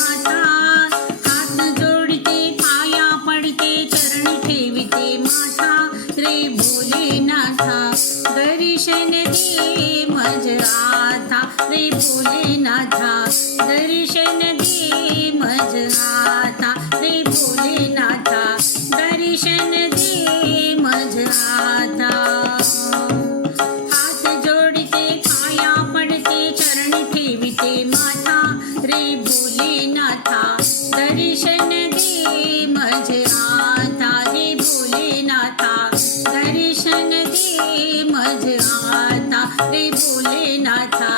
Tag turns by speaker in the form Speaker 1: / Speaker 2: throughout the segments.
Speaker 1: माता हात जोडते पाया पडते चरण ठेवते दर्शन दे मज आता. रे भोलेनाथा दर्शन दर्शन दे रे भोलेनाथा,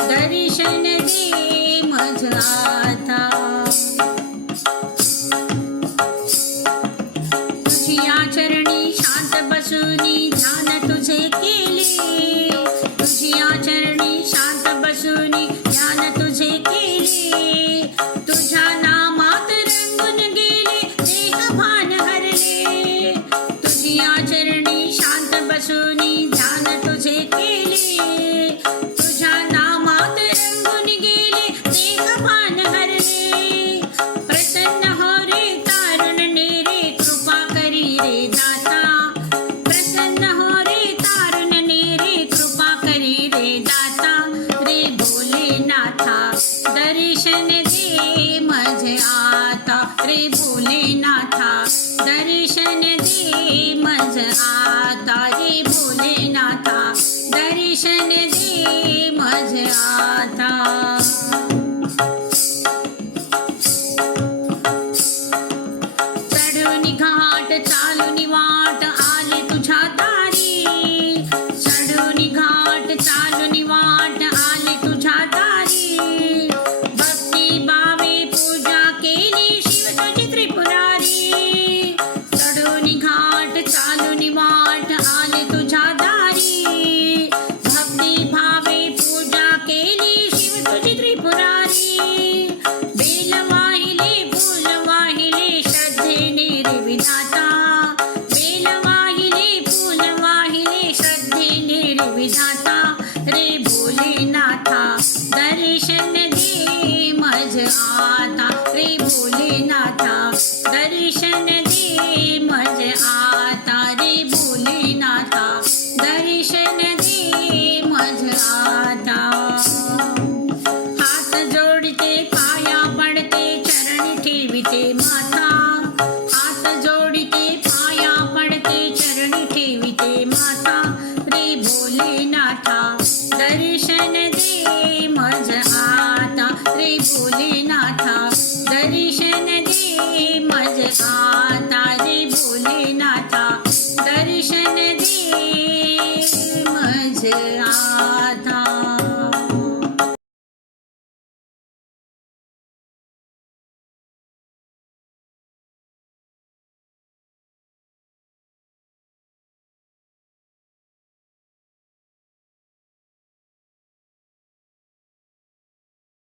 Speaker 1: दर्शन दे मज तुझिया चरणी शांत बसूनी, ध्यान तुझे केले। तुझिया चरणी शांत बसूनी, ध्यान तुझे केले। तुझ्या नामात गेले, देह भान हरले। तुझिया चरणी शांत बसूनी दर्शन दे मज आता। रे भोलेनाथा दर्शन दे मज आता। रे भोलेनाथा दर्शन दे दर्शन दे मज आता. रे भोलेनाथा दर्शन दे मज आता. रे भोलेनाथा दर्शन दे मज आता.